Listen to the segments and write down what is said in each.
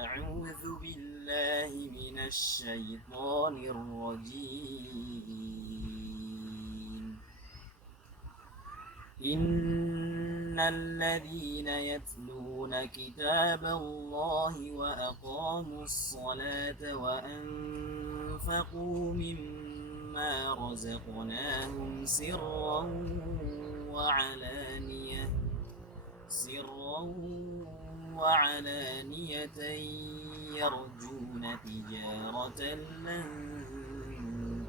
أعوذ بالله من الشيطان الرجيم. إن الذين يتلون كتاب الله وأقاموا الصلاة وأنفقوا مما رزقناهم سرا وعلانية يرجون تجارة لن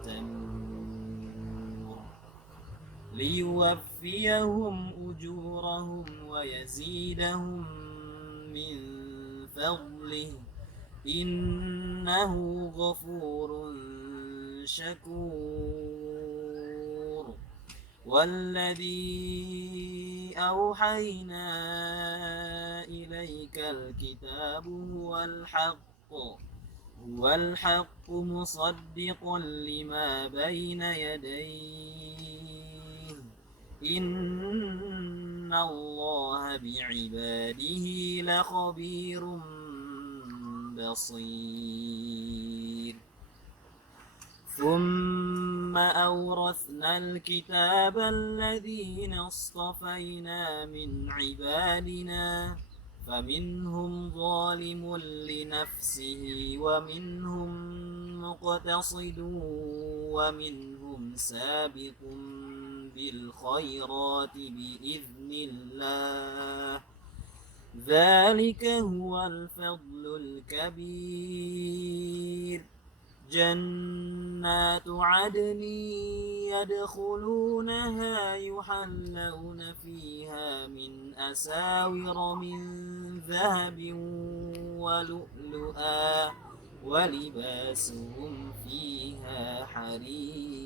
تنور ليوفيهم أجورهم ويزيدهم من فضله إنه غفور شكور. والذي أوحينا إليك الكتاب هو الحق مصدقا لما بين يديه إن الله بعباده لخبير بصير. ثم أورثنا الكتاب الذين اصطفينا من عبادنا فمنهم ظالم لنفسه ومنهم مقتصد ومنهم سابق بالخيرات بإذن الله ذلك هو الفضل الكبير. جنات عدن يدخلونها يحلون فيها من أساور من ذهب ولؤلؤا ولباسهم فيها حرير.